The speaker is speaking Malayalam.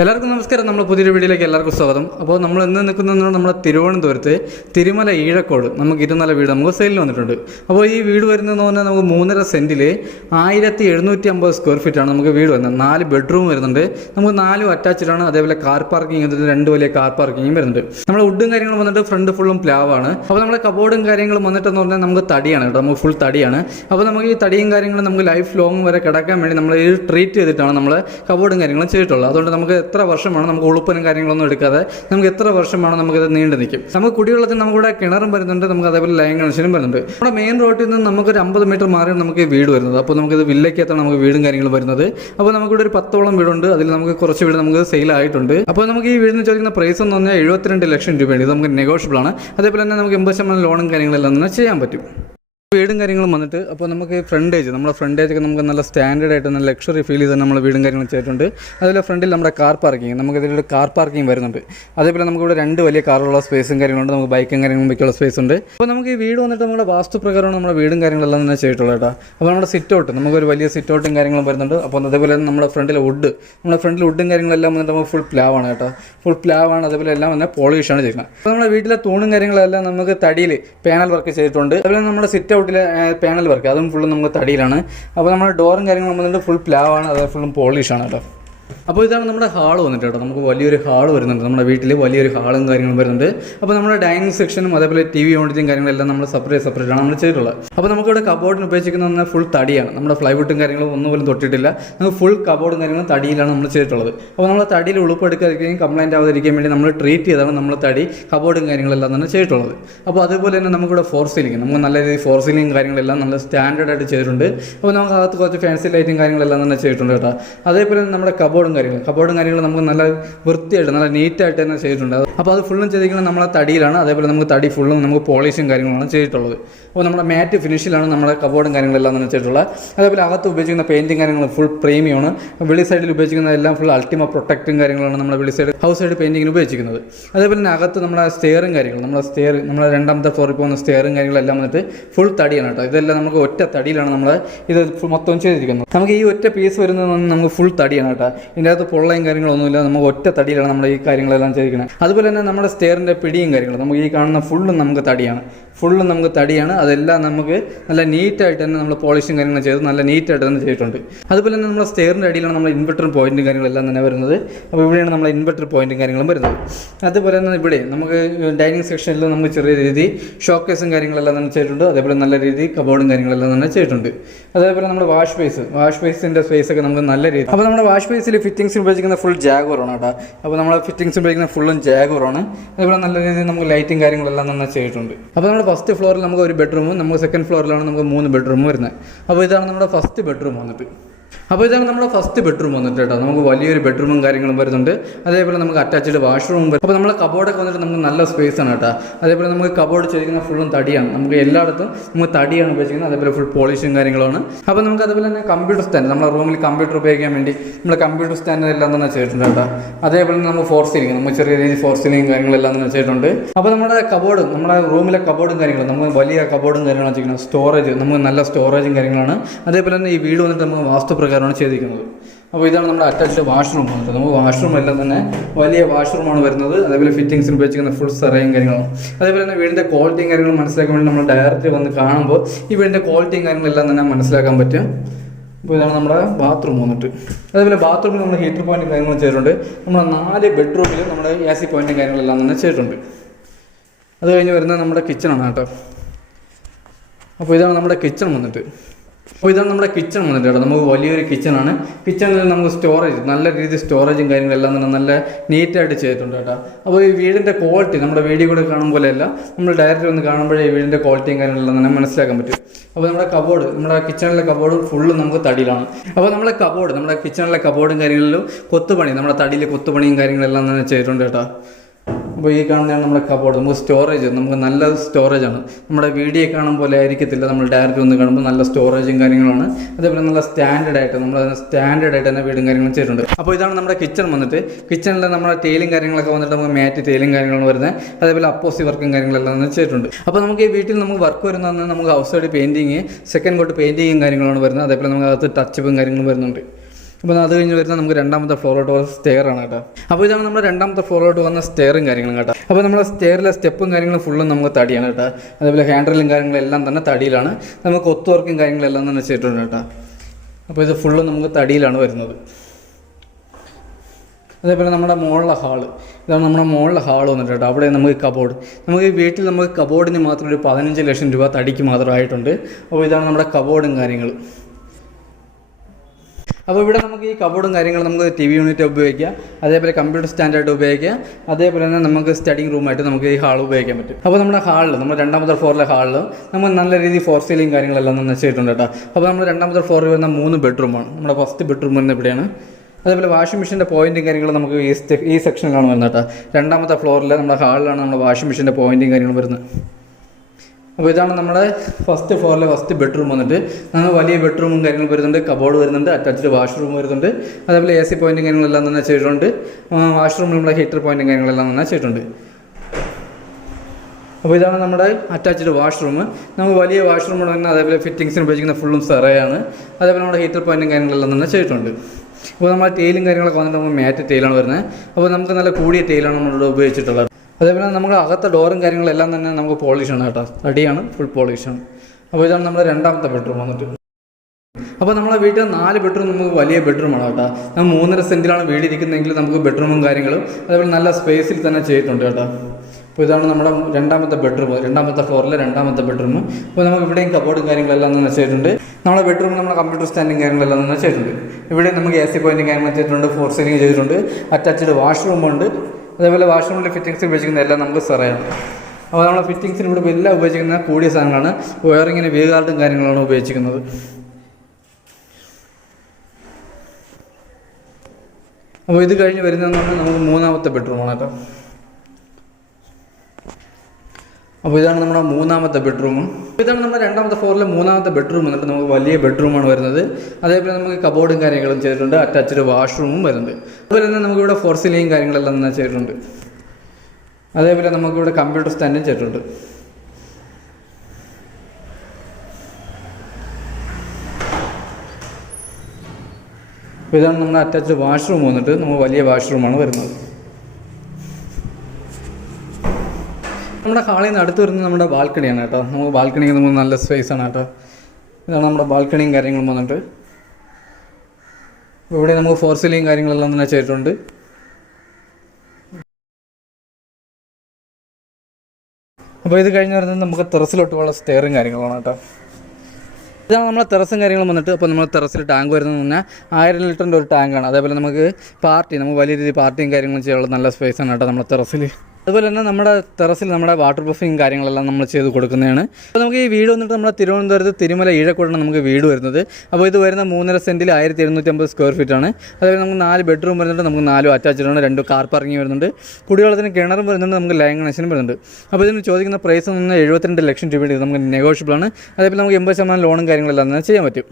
എല്ലാവർക്കും നമസ്കാരം. നമ്മൾ പുതിയൊരു വീഡിയോയിലേക്ക് എല്ലാവർക്കും സ്വാഗതം. അപ്പോൾ നമ്മൾ ഇന്ന് നിൽക്കുന്നത് നമ്മുടെ തിരുവനന്തപുരത്ത് തിരുമല ഈഴക്കോട് നമുക്ക് 2 വീട് നമുക്ക് സെയിലിന് വന്നിട്ടുണ്ട്. അപ്പോൾ ഈ വീട് വരുന്നതെന്ന് പറഞ്ഞാൽ നമുക്ക് 3.5 സെൻറ്റിൽ 1750 സ്ക്വയർ ഫീറ്റാണ് നമുക്ക് വീട് വരുന്നത്. 4 ബെഡ്റൂം വരുന്നുണ്ട്. നമുക്ക് 4 അറ്റാച്ച്ഡ് ആണ്. അതേപോലെ കാർ പാർക്കിംഗ് വന്നിട്ട് 2 വലിയ കാർ പാർക്കിങ്ങും വരുന്നുണ്ട്. നമ്മുടെ വുഡും കാര്യങ്ങളും വന്നിട്ട് ഫ്രണ്ട് ഫുള്ളും പ്ലാവാണ്. അപ്പോൾ നമ്മുടെ കബോർഡും കാര്യങ്ങളും വന്നിട്ടെന്ന് പറഞ്ഞാൽ നമുക്ക് തടിയാണ് കേട്ടോ. നമുക്ക് ഫുൾ തടിയാണ്. അപ്പോൾ നമുക്ക് ഈ തടിയും കാര്യങ്ങളും നമുക്ക് ലൈഫ് ലോങ് വരെ കിടക്കാൻ വേണ്ടി നമ്മൾ ഈ ട്രീറ്റ് ചെയ്തിട്ടാണ് നമ്മൾ കബോർഡും കാര്യങ്ങളും ചെയ്തിട്ടുള്ളത്. അതുകൊണ്ട് നമുക്ക് എത്ര വർഷമാണ് നമുക്ക് ഉളുപ്പനും കാര്യങ്ങളൊന്നും എടുക്കാതെ നമുക്ക് എത്ര വർഷമാണ് നമുക്കിത് നീണ്ടു നിൽക്കും. നമുക്ക് കുടിവെള്ളത്തിന് നമുക്കിവിടെ കിണറും വരുന്നുണ്ട്. നമുക്ക് അതേപോലെ ലൈൻ കണക്ഷനും വരുന്നുണ്ട്. നമ്മുടെ മെയിൻ റോഡിൽ നിന്ന് നമുക്കൊരു 50 മീറ്റർ മാറിയാണ് നമുക്ക് വീട് വരുന്നത്. അപ്പോൾ നമുക്കിത് വില്ലേക്കകത്താണ് നമുക്ക് വീടും കാര്യങ്ങളും വരുന്നത്. അപ്പോൾ നമുക്കിവിടെ ഒരു 10ഓളം വീടുണ്ട്. അതിൽ നമുക്ക് കുറച്ച് വീട് നമുക്ക് സെയിലായിട്ടുണ്ട്. അപ്പോൾ നമുക്ക് ഈ വീടിന് ചോദിക്കുന്ന പ്രൈസ് എന്ന് പറഞ്ഞാൽ 72 ലക്ഷം രൂപയാണ്. ഇത് നമുക്ക് നെഗോഷ്യബിൾ ആണ്. അതേപോലെ തന്നെ നമുക്ക് 80% ലോണും കാര്യങ്ങളെല്ലാം തന്നെ ചെയ്യാൻ പറ്റും. വീടും കാര്യങ്ങളും വന്നിട്ട് അപ്പോൾ നമുക്ക് നമ്മുടെ ഫ്രണ്ടേജൊക്കെ നമുക്ക് നല്ല സ്റ്റാൻഡേർഡ് ആയിട്ട് നല്ല ലക്ഷറി ഫീൽ ചെയ്ത് നമ്മൾ വീടും കാര്യങ്ങളും ചെയ്തിട്ടുണ്ട്. അതുപോലെ ഫ്രണ്ടിൽ നമ്മുടെ കാർ പാർക്കിംഗ് നമുക്ക് ഇതിലൊരു കാർ പാർക്കിംഗ് വരുന്നുണ്ട്. അതേപോലെ നമുക്കിവിടെ 2 വലിയ കാറുള്ള സ്പേസും കാര്യങ്ങളുണ്ട്. നമുക്ക് ബൈക്കും കാര്യങ്ങളും വയ്ക്കുള്ള സ്പേസ് ഉണ്ട്. അപ്പോൾ നമുക്ക് ഈ വീട് വന്നിട്ട് നമ്മുടെ വാസ്തുപ്രകാരമാണ് നമ്മുടെ വീടും കാര്യങ്ങളെല്ലാം തന്നെ ചെയ്തിട്ടുള്ളത് കേട്ടോ. അപ്പോൾ നമ്മുടെ സിറ്റ് ഔട്ട് നമുക്കൊരു വലിയ സിറ്റ് ഔട്ടും കാര്യങ്ങളും വരുന്നുണ്ട്. അപ്പോൾ അതേപോലെ തന്നെ നമ്മുടെ ഫ്രണ്ടിൽ വുഡും കാര്യങ്ങളെല്ലാം വന്നിട്ട് നമുക്ക് ഫുൾ പ്ലാവാണ് കേട്ടോ. ഫുൾ പ്ലാവാണ്. അതേപോലെ എല്ലാം തന്നെ പോളിഷാണ് ചെയ്യുന്നത്. അപ്പോൾ നമ്മുടെ വീട്ടിലെ തൂണും കാര്യങ്ങളെല്ലാം നമുക്ക് തടിയിൽ പാനൽ വർക്ക് ചെയ്തിട്ടുണ്ട്. അതുപോലെ നമ്മുടെ സിറ്റ് പാനൽ വർക്ക് അതും ഫുള്ളും നമുക്ക് തടിയിലാണ്. അപ്പോൾ നമ്മുടെ ഡോറും കാര്യങ്ങളും വന്നിട്ട് ഫുൾ പ്ലാവാണ്. അത് ഫുള്ളും പോളിഷാണ് കേട്ടോ. അപ്പോൾ ഇതാണ് നമ്മുടെ ഹാൾ വന്നിട്ട് കേട്ടോ. നമുക്ക് വലിയൊരു ഹാൾ വരുന്നുണ്ട്. നമ്മുടെ വീട്ടിൽ വലിയൊരു ഹാളും കാര്യങ്ങളും വരുന്നുണ്ട്. അപ്പോൾ നമ്മുടെ ഡൈനിങ് സെക്ഷനും അതേപോലെ TV യൂണിറ്റും കാര്യങ്ങളെല്ലാം നമ്മൾ സെപ്പറേറ്റ് ആണ് നമ്മൾ ചെയ്തിട്ടുള്ളത്. അപ്പോൾ നമുക്കിവിടെ കബോർഡിന് ഉപയോഗിച്ചിരിക്കുന്നത് ഫുൾ തടിയാണ്. നമ്മുടെ ഫ്ലൈവുഡും കാര്യങ്ങളും ഒന്നുപോലും തൊട്ടിട്ടില്ല. നമുക്ക് ഫുൾ കബോർഡും കാര്യങ്ങളും തടിയിലാണ് നമ്മൾ ചെയ്തിട്ടുള്ളത്. അപ്പോൾ നമ്മൾ തടിയിൽ ഉളുപ്പെടുക്കാതിരിക്കുകയും കംപ്ലൈൻറ്റ് ആവാതിരിക്കാൻ വേണ്ടി നമ്മൾ ട്രീറ്റ് ചെയ്താണ് നമ്മൾ തടി കബോർഡും കാര്യങ്ങളെല്ലാം തന്നെ ചെയ്തിട്ടുള്ളത്. അപ്പോൾ അതുപോലെ തന്നെ നമുക്കിവിടെ ഫോർ സീലിംഗ് നമുക്ക് നല്ല രീതിയിൽ ഫോർ സീലിംഗ് കാര്യങ്ങളെല്ലാം നല്ല സ്റ്റാൻഡേർഡ് ആയിട്ട് ചെയ്തിട്ടുണ്ട്. അപ്പോൾ നമുക്ക് അകത്ത് കുറച്ച് ഫാൻസി ലൈറ്റും കാര്യങ്ങളെല്ലാം തന്നെ ചെയ്തിട്ടുണ്ട് കേട്ടോ. അതേപോലെ തന്നെ നമ്മുടെ കബോർഡും കാര്യങ്ങൾ നമുക്ക് നല്ല വൃത്തിയായിട്ട് നല്ല നീറ്റായിട്ട് തന്നെ ചെയ്തിട്ടുണ്ട്. അപ്പോൾ അത് ഫുള്ളും ചെയ്തിരിക്കുന്നത് നമ്മളെ തടിയിലാണ്. അതേപോലെ നമുക്ക് തടി ഫുള്ളും നമുക്ക് പോളിഷും കാര്യങ്ങളാണ് ചെയ്തിട്ടുള്ളത്. അപ്പോൾ നമ്മുടെ മാറ്റ് ഫിനിഷിലാണ് നമ്മുടെ കബോർഡും കാര്യങ്ങളെല്ലാം തന്നെ ചെയ്തിട്ടുള്ളത്. അതേപോലെ അകത്ത് ഉപയോഗിക്കുന്ന പെയിൻറ്റിങ് കാര്യങ്ങൾ ഫുൾ പ്രീമിയമാണ്. വെളി സൈഡിൽ ഉപയോഗിക്കുന്ന എല്ലാം ഫുൾ അൾട്ടിമ പ്രൊട്ടക്റ്റും കാര്യങ്ങളാണ് നമ്മുടെ വെളി സൈഡ് ഹൗസ് സൈഡ് പെയിൻറ്റിങ്ങിന് ഉപയോഗിക്കുന്നത്. അതേപോലെ തന്നെ അകത്ത് നമ്മുടെ സ്റ്റെയറും കാര്യങ്ങളും നമ്മുടെ 2ാമത്തെ ഫ്ലോറിൽ പോകുന്ന സ്റ്റെയറും കാര്യങ്ങളെല്ലാം വന്നിട്ട് ഫുൾ തടിയാണ് കേട്ടോ. ഇതെല്ലാം നമുക്ക് ഒറ്റ തടിയിലാണ് നമ്മൾ ഇത് മൊത്തം ചെയ്തിരിക്കുന്നത്. നമുക്ക് ഈ ഒറ്റ പീസ് വരുന്നത് നമുക്ക് ഫുൾ തടിയാണ് കേട്ടോ. ഇതിൻ്റെ അകത്ത് പൊള്ളയും കാര്യങ്ങളൊന്നുമില്ല. നമുക്ക് ഒറ്റ തടിയിലാണ് നമ്മൾ ഈ കാര്യങ്ങളെല്ലാം ചെയ്തിരിക്കുന്നത്. അതുപോലെ തന്നെ നമ്മുടെ സ്റ്റെയറിൻ്റെ പിടിയും കാര്യങ്ങളും നമുക്ക് ഈ കാണുന്ന ഫുള്ളും നമുക്ക് തടിയാണ്. അതെല്ലാം നമുക്ക് നല്ല നീറ്റായിട്ട് തന്നെ നമ്മൾ പോളിഷും കാര്യങ്ങളും ചെയ്ത് നല്ല നീറ്റായിട്ട് തന്നെ ചെയ്തിട്ടുണ്ട്. അതുപോലെ തന്നെ നമ്മുടെ സ്റ്റെയറിൻ്റെ അടിയിലാണ് നമ്മുടെ ഇൻവെർട്ടർ പോയിന്റും കാര്യങ്ങളെല്ലാം തന്നെ വരുന്നത്. അപ്പോൾ ഇവിടെയാണ് നമ്മുടെ ഇൻവെർട്ടർ പോയിന്റും കാര്യങ്ങളും വരുന്നത്. അതുപോലെ തന്നെ ഇവിടെ നമുക്ക് ഡൈനിങ് സെക്ഷനിൽ നമുക്ക് ചെറിയ രീതി ഷോക്കേസും കാര്യങ്ങളെല്ലാം തന്നെ ചെയ്തിട്ടുണ്ട്. അതേപോലെ നല്ല രീതി കബോർഡും കാര്യങ്ങളെല്ലാം തന്നെ ചെയ്തിട്ടുണ്ട്. അതേപോലെ നമ്മുടെ വാഷ് ബേസിൻ്റെ സ്പേസൊക്കെ നമുക്ക് നല്ല രീതി. അപ്പോൾ നമ്മുടെ വാഷ് ബേസിൽ ഫിറ്റിംഗ്സ് ഉപയോഗിക്കുന്ന ഫുൾ ജാഗോറാണ് കേട്ടോ. അപ്പോൾ നമ്മൾ ഫിറ്റിംഗ്സ് ഉപയോഗിക്കുന്ന ഫുള്ളും ജാഗോറാണ്. അതേപോലെ നല്ല രീതിയിൽ നമുക്ക് ലൈറ്റും കാര്യങ്ങളെല്ലാം തന്നെ ചെയ്തിട്ടുണ്ട്. അപ്പോൾ നമ്മുടെ ഫസ്റ്റ് ഫ്ലോറിൽ നമുക്ക് 1 ബെഡ്റൂമും നമുക്ക് സെക്കൻഡ് ഫ്ലോറിലാണ് നമുക്ക് 3 ബെഡ്റൂമും വരുന്നത്. അപ്പോൾ ഇതാണ് നമ്മുടെ ഫസ്റ്റ് ബെഡ്റൂം വന്നിട്ട് കേട്ടോ. നമുക്ക് വലിയൊരു ബെഡ്റൂമും കാര്യങ്ങളും വരുന്നുണ്ട്. അതേപോലെ നമുക്ക് അറ്റാച്ച്ഡ് വാഷ്റൂമും വരും. അപ്പോൾ നമ്മുടെ കബോർഡൊക്കെ വന്നിട്ട് നമുക്ക് നല്ല സ്പേസ് ആണ് കേട്ടോ. അതേപോലെ നമുക്ക് കബോർഡ് ചെയ്തിരിക്കുന്ന ഫുള്ളും തടിയാണ്. നമുക്ക് എല്ലായിടത്തും നമുക്ക് തടിയാണ് ഉപയോഗിക്കുന്നത്. അതേപോലെ ഫുൾ പോളിഷും കാര്യങ്ങളാണ്. അപ്പോൾ നമുക്ക് അതേപോലെ തന്നെ കമ്പ്യൂട്ടർ സ്റ്റാൻഡ് നമ്മുടെ റൂമിൽ കമ്പ്യൂട്ടർ ഉപയോഗിക്കാൻ വേണ്ടി നമ്മൾ കമ്പ്യൂട്ടർ സ്റ്റാൻഡ് എല്ലാം തന്നെ ചെയ്തിട്ടുണ്ട് കേട്ടോ. അതേപോലെ നമുക്ക് ഫോർ സീലിംഗ് നമുക്ക് ചെറിയ രീതിയിൽ ഫോർ സീലിംഗ് കാര്യങ്ങളെല്ലാം തന്നെ ചെയ്തിട്ടുണ്ട്. അപ്പോൾ നമ്മുടെ റൂമിലെ കബോർഡും കാര്യങ്ങളും നമുക്ക് വലിയ കബോർഡും കാര്യങ്ങളാണ് ചെയ്യുന്നത്. സ്റ്റോറേജ് നമുക്ക് നല്ല സ്റ്റോറേജും കാര്യങ്ങളാണ്. അതേപോലെ തന്നെ ഈ വീട് വന്നിട്ട് നമുക്ക് വാസ്തുപ്രകാരമാണ് ചെയ്തിരിക്കുന്നത്. അപ്പോൾ ഇതാണ് നമ്മുടെ അറ്റാച്ച്ഡ് വാഷ്റൂം വന്നിട്ട്. നമുക്ക് വാഷ്റൂം എല്ലാം തന്നെ വലിയ വാഷ്റൂമാണ് വരുന്നത്. അതേപോലെ ഫിറ്റിംഗ്സിന് ഉപയോഗിക്കുന്ന ഫുൾ സെറയും കാര്യങ്ങളും. അതേപോലെ തന്നെ വീടിൻ്റെ ക്വാളിറ്റിയും കാര്യങ്ങളും മനസ്സിലാക്കാൻ വേണ്ടി നമ്മൾ ഡയറക്റ്റ് വന്ന് കാണുമ്പോൾ ഈ വീടിൻ്റെ ക്വാളിറ്റിയും കാര്യങ്ങളെല്ലാം തന്നെ മനസ്സിലാക്കാൻ പറ്റും. അപ്പോൾ ഇതാണ് നമ്മുടെ ബാത്റൂം വന്നിട്ട്. അതേപോലെ ബാത്റൂമിൽ നമ്മൾ ഹീറ്റർ പോയിൻറ്റും കാര്യങ്ങളും ചെയ്തിട്ടുണ്ട്. നമ്മുടെ 4 ബെഡ്റൂമിൽ നമ്മുടെ AC പോയിൻറ്റും കാര്യങ്ങളെല്ലാം തന്നെ ചെയ്തിട്ടുണ്ട്. അത് കഴിഞ്ഞ് വരുന്നത് നമ്മുടെ കിച്ചണാണ് കേട്ടോ. അപ്പോൾ ഇതാണ് നമ്മുടെ കിച്ചൺ വന്നിട്ട് കേട്ടോ. നമുക്ക് വലിയൊരു കിച്ചണാണ്. കിച്ചണിൽ നമുക്ക് സ്റ്റോറേജ് നല്ല രീതിയിൽ സ്റ്റോറേജും കാര്യങ്ങളെല്ലാം തന്നെ നല്ല നീറ്റായിട്ട് ചെയ്തിട്ടുണ്ട് കേട്ടോ. അപ്പോൾ ഈ വീടിൻ്റെ ക്വാളിറ്റി നമ്മുടെ വീഡിയോ കൂടെ കാണുമ്പോഴല്ല നമ്മൾ ഡയറക്റ്റ് വന്ന് കാണുമ്പോഴേ ഈ വീടിൻ്റെ ക്വാളിറ്റിയും കാര്യങ്ങളെല്ലാം തന്നെ മനസ്സിലാക്കാൻ പറ്റും. അപ്പോൾ നമ്മുടെ കിച്ചണിലെ കബോർഡ് ഫുള്ള് നമുക്ക് തടിയിലാണ്. അപ്പോൾ നമ്മുടെ കിച്ചണിലെ കബോർഡും കാര്യങ്ങളിലും കൊത്തുപണി നമ്മുടെ തടിയിൽ കൊത്തുപണിയും കാര്യങ്ങളെല്ലാം തന്നെ ചെയ്തിട്ടുണ്ട് കേട്ടോ. അപ്പോൾ ഈ കാണുന്നതാണ് നമ്മുടെ കബോർഡ്. നമുക്ക് സ്റ്റോറേജ് നമുക്ക് നല്ല സ്റ്റോറേജാണ്. നമ്മുടെ വീഡിയോ കാണും പോലെ ആയിരിക്കത്തില്ല. നമ്മൾ ഡയറക്റ്റ് ഒന്ന് കാണുമ്പോൾ നല്ല സ്റ്റോറേജും കാര്യങ്ങളാണ്. അതേപോലെ നല്ല സ്റ്റാൻഡേർഡായിട്ട് തന്നെ വീടും കാര്യങ്ങളും ചെയ്തിട്ടുണ്ട്. അപ്പോൾ ഇതാണ് നമ്മുടെ കിച്ചൺ വന്നിട്ട്. കിച്ചണിൽ നമ്മുടെ ടൈലും കാര്യങ്ങളൊക്കെ വന്നിട്ട് നമുക്ക് മാറ്റ് ടൈലും കാര്യങ്ങളും വരുന്നത്. അതേപോലെ അപ്പോസി വർക്കും കാര്യങ്ങളെല്ലാം ചെയ്തിട്ടുണ്ട്. അപ്പോൾ നമുക്ക് ഈ വീട്ടിൽ നമുക്ക് വർക്ക് വരുന്നതെന്ന് നമുക്ക് outside painting second coat പെയിൻറ്റിങ്ങും കാര്യങ്ങളാണ് വരുന്നത്. അതേപോലെ നമുക്ക് അകത്ത് ടച്ചപ്പും കാര്യങ്ങളും വരുന്നുണ്ട്. അപ്പോൾ അത് കഴിഞ്ഞ് വരുന്ന നമുക്ക് രണ്ടാമത്തെ ഫ്ലോറിലോട്ട് പോകുന്ന സ്റ്റെയറാണ് കേട്ടോ. അപ്പോൾ ഇതാണ് നമ്മുടെ രണ്ടാമത്തെ ഫ്ലോറിലോട്ട് വന്ന സ്റ്റെയറും കാര്യങ്ങളും കേട്ടോ. അപ്പോൾ നമ്മുടെ സ്റ്റെയറിലെ സ്റ്റെപ്പും കാര്യങ്ങളും ഫുള്ളും നമുക്ക് തടിയാണ് കേട്ടോ. അതേപോലെ ഹാൻഡിലും കാര്യങ്ങളെല്ലാം തന്നെ തടിയിലാണ്. നമുക്ക് ഒത്തുവർക്കും കാര്യങ്ങളെല്ലാം തന്നെ ചെയ്തിട്ടുണ്ട് കേട്ടോ. അപ്പോൾ ഇത് ഫുള്ളും നമുക്ക് തടിയിലാണ് വരുന്നത്. അതേപോലെ നമ്മുടെ മുകളിലെ ഹാള്, ഇതാണ് നമ്മുടെ മുകളിലെ ഹാൾ വന്നിട്ട് കേട്ടോ. അവിടെ നമുക്ക് കബോർഡ്, നമുക്ക് ഈ വീട്ടിൽ നമുക്ക് കബോർഡിന് മാത്രം ഒരു 15 ലക്ഷം രൂപ തടിക്ക് മാത്രമായിട്ടുണ്ട്. അപ്പോൾ ഇതാണ് നമ്മുടെ കബോർഡും കാര്യങ്ങളും. അപ്പോൾ ഇവിടെ നമുക്ക് ഈ കബോർഡും കാര്യങ്ങളും നമുക്ക് TV യൂണിറ്റ് ഉപയോഗിക്കാം, അതേപോലെ കമ്പ്യൂട്ടർ സ്റ്റാൻഡായിട്ട് ഉപയോഗിക്കാം, അതേപോലെ തന്നെ നമുക്ക് സ്റ്റഡിങ് റൂമായിട്ട് നമുക്ക് ഈ ഹാൾ ഉപയോഗിക്കാൻ പറ്റും. അപ്പോൾ നമ്മുടെ ഹാളിൽ, നമ്മുടെ രണ്ടാമത്തെ ഫ്ലോറിലെ ഹാളിൽ നമ്മൾ നല്ല രീതിയിൽ ഫോർ സീലിംഗ് കാര്യങ്ങളെല്ലാം നമ്മൾ ചെയ്തിട്ടുണ്ട് കേട്ടോ. അപ്പോൾ നമ്മുടെ രണ്ടാമത്തെ ഫ്ലോറിൽ വരുന്ന 3 ബെഡ്റൂമാണ്. നമ്മുടെ ഫസ്റ്റ് ബെഡ്റൂം വരുന്നത് ഇവിടെയാണ്. അതേപോലെ വാഷിംഗ് മെഷീൻ്റെ പോയിൻറ്റും കാര്യങ്ങളും നമുക്ക് ഈ സെക്ഷനിലാണ് വരുന്നത് കേട്ടോ. രണ്ടാമത്തെ ഫ്ലോറിൽ നമ്മുടെ ഹാളിലാണ് നമ്മുടെ വാഷിംഗ് മെഷീൻ്റെ പോയിൻറ്റും കാര്യങ്ങളും വരുന്നത്. അപ്പോൾ ഇതാണ് നമ്മുടെ ഫസ്റ്റ് ഫ്ലോറിലെ ഫസ്റ്റ് ബെഡ്റൂം വന്നിട്ട്. നമുക്ക് വലിയ ബെഡ്റൂമും കാര്യങ്ങളും വരുന്നുണ്ട്, കബോർഡ് വരുന്നുണ്ട്, അറ്റാച്ച്ഡ് വാഷ്റൂം വരുന്നുണ്ട്, അതേപോലെ AC പോയിൻറ്റും കാര്യങ്ങളെല്ലാം തന്നെ ചെയ്തിട്ടുണ്ട്. വാഷ്റൂമിൽ നമ്മുടെ ഹീറ്റർ പോയിൻറ്റും കാര്യങ്ങളെല്ലാം തന്നെ ചെയ്തിട്ടുണ്ട്. അപ്പോൾ ഇതാണ് നമ്മുടെ അറ്റാച്ച്ഡ് വാഷ്റൂം. നമുക്ക് വലിയ വാഷ്റൂം തന്നെ, അതേപോലെ ഫിറ്റിങ്സിന് ഉപയോഗിക്കുന്ന ഫുള്ളും സെറയാണ്. അതേപോലെ നമ്മുടെ ഹീറ്റർ പോയിൻറ്റും കാര്യങ്ങളെല്ലാം തന്നെ ചെയ്തിട്ടുണ്ട്. അപ്പോൾ നമ്മുടെ ടൈലും കാര്യങ്ങളൊക്കെ വന്നിട്ട് നമുക്ക് മാറ്റ് ടൈലാണ് വരുന്നത്. അപ്പോൾ നമുക്ക് നല്ല കൂടിയ ടൈലാണ് നമ്മളിവിടെ ഉപയോഗിച്ചിട്ടുള്ളത്. അതേപോലെ നമ്മുടെ അകത്തെ ഡോറും കാര്യങ്ങളെല്ലാം തന്നെ നമുക്ക് പോളിഷാണ് കേട്ടോ, തടിയാണ്, ഫുൾ പോളിഷാണ്. അപ്പോൾ ഇതാണ് നമ്മുടെ രണ്ടാമത്തെ ബെഡ്റൂം വന്നിട്ട്. അപ്പോൾ നമ്മളെ വീട്ടിൽ 4 ബെഡ്റൂം നമുക്ക് വലിയ ബെഡ്റൂമാണ് കേട്ടോ. നമ്മൾ 3.5 സെൻറ്റിലാണ് വീടിരിക്കുന്നതെങ്കിൽ നമുക്ക് ബെഡ്റൂമും കാര്യങ്ങളും അതേപോലെ നല്ല സ്പേസിൽ തന്നെ ചെയ്തിട്ടുണ്ട് കേട്ടോ. അപ്പോൾ ഇതാണ് നമ്മുടെ രണ്ടാമത്തെ ബെഡ്റൂം, രണ്ടാമത്തെ ഫ്ലോറിലെ രണ്ടാമത്തെ ബെഡ്റൂം. അപ്പോൾ നമുക്ക് ഇവിടെയും കബോർഡും കാര്യങ്ങളെല്ലാം തന്നെ ചെയ്തിട്ടുണ്ട്. നമ്മുടെ ബെഡ്റൂമിൽ നമ്മുടെ കമ്പ്യൂട്ടർ സ്റ്റാൻഡും കാര്യങ്ങളെല്ലാം തന്നെ ചെയ്തിട്ടുണ്ട്. ഇവിടെ നമുക്ക് AC പോയിൻറ്റും കാര്യങ്ങൾ ചെയ്തിട്ടുണ്ട്, ഫോർ സീലിംഗ് ചെയ്തിട്ടുണ്ട്, അറ്റാച്ച്ഡ് വാഷ്റൂമുണ്ട്. അതേപോലെ വാഷ്റൂമിൽ ഫിറ്റിങ്സ് ഉപയോഗിക്കുന്ന എല്ലാം നമുക്ക് സെറയാണ്. അപ്പോൾ നമ്മളെ ഫിറ്റിങ്സിന് ഇവിടെ എല്ലാം ഉപയോഗിക്കുന്ന കൂടിയ സാധനങ്ങളാണ്. വയറിങ്ങിന് വി ഗാർഡും കാര്യങ്ങളാണ് ഉപയോഗിക്കുന്നത്. അപ്പോൾ ഇത് കഴിഞ്ഞ് വരുന്നതെന്ന് പറഞ്ഞാൽ നമുക്ക് 3ാമത്തെ ബെഡ്റൂമാണ് കേട്ടോ. അപ്പോൾ ഇതാണ് നമ്മുടെ 3ാമത്തെ ബെഡ്റൂം. ഇതാണ് നമ്മുടെ രണ്ടാമത്തെ ഫ്ലോറിലെ 3ാമത്തെ ബെഡ്റൂം എന്നിട്ട് നമുക്ക് വലിയ ബെഡ്റൂമാണ് വരുന്നത്. അതേപോലെ നമുക്ക് കബോർഡും കാര്യങ്ങളും ചെയ്തിട്ടുണ്ട്, അറ്റാച്ച്ഡ് വാഷ്റൂമും വരുന്നുണ്ട്. അതുപോലെ തന്നെ നമുക്കിവിടെ ഫോർ സീലിംഗ് കാര്യങ്ങളെല്ലാം തന്നെ ചെയ്തിട്ടുണ്ട്. അതേപോലെ നമുക്കിവിടെ കമ്പ്യൂട്ടർ സ്റ്റാൻഡും ചെയ്തിട്ടുണ്ട്. അപ്പോൾ ഇതാണ് നമ്മുടെ അറ്റാച്ച്ഡ് വാഷ്റൂം വന്നിട്ട് നമുക്ക് വലിയ വാഷ്റൂമാണ് വരുന്നത്. നമ്മുടെ ഹാളിൽ നിന്ന് അടുത്ത് വരുന്നത് നമ്മുടെ ബാൽക്കണിയാണ് കേട്ടോ. നമുക്ക് ബാൽക്കണിക്ക് നമുക്ക് നല്ല സ്പേസാണ് കേട്ടോ. ഇതാണ് നമ്മുടെ ബാൽക്കണിയും കാര്യങ്ങളും വന്നിട്ട്. ഇവിടെ നമുക്ക് ഫോർ സീലിംഗ് കാര്യങ്ങളെല്ലാം തന്നെ ചെയ്തിട്ടുണ്ട്. അപ്പോൾ ഇത് കഴിഞ്ഞ് വരുന്നത് നമുക്ക് ടെറസിലോട്ടുള്ള സ്റ്റെയറും കാര്യങ്ങളാണ് കേട്ടോ. ഇതാണ് നമ്മളെ ടെറസും കാര്യങ്ങളും വന്നിട്ട്. അപ്പോൾ നമ്മൾ ടെറസിൽ ടാങ്ക് വരുന്നതെന്ന് പറഞ്ഞാൽ 1000 ലിറ്ററിൻ്റെ ഒരു ടാങ്കാണ്. അതേപോലെ നമുക്ക് വലിയ രീതിയിൽ പാർട്ടിയും കാര്യങ്ങളും ചെയ്യാനുള്ള നല്ല സ്പേസാണ് കേട്ടോ നമ്മുടെ ടെറസിൽ. അതുപോലെ തന്നെ നമ്മുടെ ടെറസിൽ നമ്മുടെ വാട്ടർ പ്രൂഫിങ് കാര്യങ്ങളെല്ലാം നമ്മൾ ചെയ്ത് കൊടുക്കുന്നതാണ്. അപ്പോൾ നമുക്ക് ഈ വീട് വന്നിട്ട് നമ്മുടെ തിരുവനന്തപുരത്ത് തിരുമല ഈഴക്കോടാണ് നമുക്ക് വീട് വരുന്നത്. അപ്പോൾ ഇത് വരുന്ന 3.5 സെൻറ്റിൽ 1750 സ്ക്വയർ ഫീറ്റാണ്. അതുപോലെ നമുക്ക് 4 ബെഡ്റൂം വരുന്നുണ്ട്, നമുക്ക് 4 അറ്റാച്ച്ഡാണ്, 2 കാർ പാർക്കിംഗ് വരുന്നുണ്ട്, കുടിവെള്ളത്തിന് കിണറും വരുന്നുണ്ട്, നമുക്ക് ലൈൻ കണക്ഷനും വരുന്നുണ്ട്. അപ്പോൾ ഇതിന് ചോദിക്കുന്ന പ്രൈസ് എന്ന് പറഞ്ഞാൽ 72 ലക്ഷം രൂപയുടെ നമുക്ക് നെഗോഷ്യബിൾ ആണ്. അതേപോലെ നമുക്ക് 80% ലോണും കാര്യങ്ങളെല്ലാം തന്നെ ചെയ്യാൻ പറ്റും.